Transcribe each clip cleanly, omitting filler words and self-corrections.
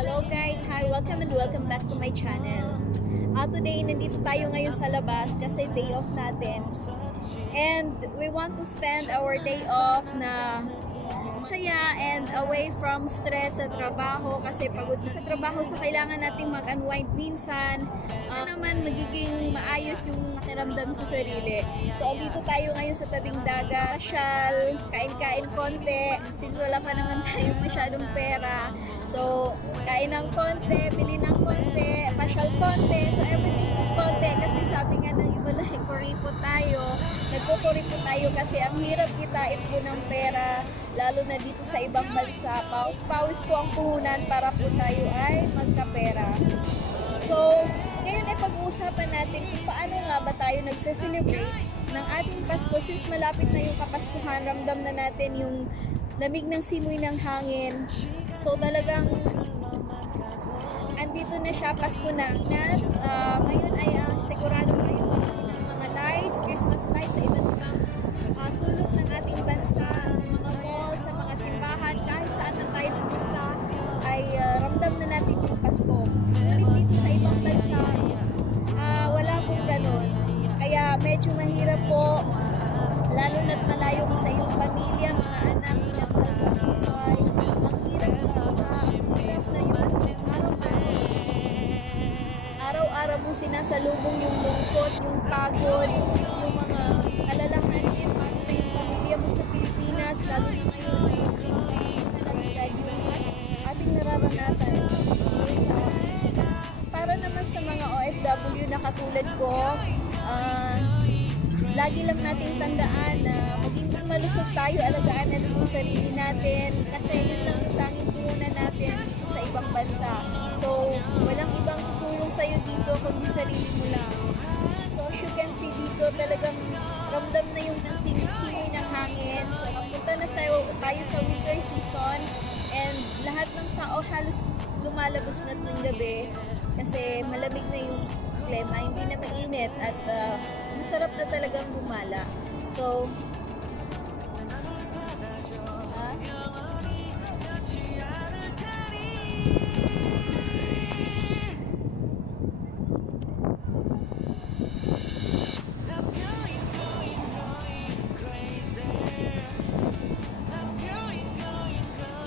Hello guys! Hi! Welcome and welcome back to my channel. Today, nandito tayo ngayon sa labas kasi day off natin. And we want to spend our day off na saya and away from stress sa trabaho kasi pagod sa trabaho, so kailangan nating mag-unwind minsan. Naman magiging maayos yung makiramdam sa sarili. So dito tayo ngayon sa tabing dagat, shal, kain-kain konti since wala pa naman tayo masyadong pera. So kain ng konti, bili ng konti, pasyal konti, so everything is konti kasi sabi nga ng iba lang, kuripot tayo. Nagkukuripot tayo kasi ang hirap kitain po ng pera, lalo na dito sa ibang bansa. Pawis po ang puhunan para po tayo ay magkapera. So, ngayon ay pag-uusapan natin kung paano nga ba tayo nagse-celebrate ng ating Pasko since malapit na yung Kapaskuhan. Ramdam na natin yung lamig ng simoy ng hangin. So, talagang andito na siya, Pasko na. Ngayon ay sigurado kayo ng mga lights, Christmas lights sa iba't ibang sulok ng ating bansa, sa mga mall, sa mga simbahan, kahit saan na tayo pumunta ay ramdam na natin yung Pasko. Ngunit dito sa ibang bansa, wala pong ganun. Kaya medyo mahirap po, lalo na't malayo ka sa iyong pamilya, mga anak, pinagmahal sa buhay. Ang hirap mag-isa, ang hirap na yung araw-araw mo sinasalubong yung lungkot, yung pagod, yung mga alalahanin, paano na yung pamilya mo sa Pilipinas, lalo na ngayon yung ating nararanasan. Para naman sa mga OFW na katulad ko, lagi lang nating tandaan na maging malusog tayo, alagaan natin yung sarili natin kasi yun lang yung tanging puhunan natin dito sa ibang bansa. So, walang ibang tutulong sa'yo dito kundi sarili mo lang. So, as you can see dito, talagang ramdam na yung simoy ng hangin. So, napunta na tayo sa winter season and lahat ng tao halos lumalabas na ng gabi kasi malamig na yung klima, hindi na mainit at masarap na talagang gumala. So,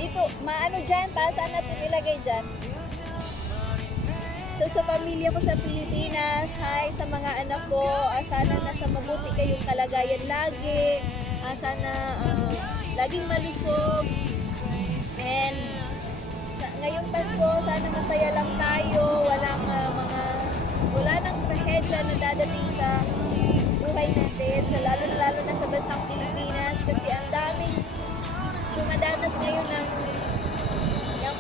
dito, maano dyan, saan natin ilagay dyan? So sa pamilya ko sa Pilipinas, hi sa mga anak ko, sana nasa mabuti kayong kalagayan lagi, sana laging malusog, and ngayong Pasko, sana masaya lang tayo, wala nang trahedya na dadating sa buhay natin, lalo na sa bansang Pilipinas kasi ang daming dumadanas ngayon ng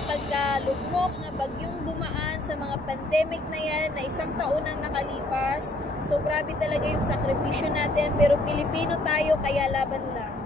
pagkalugmok, mga bagyong dumaan sa mga pandemic na yan na isang taon nang nakalipas. So grabe talaga yung sakripisyo natin, pero Pilipino tayo kaya laban lang.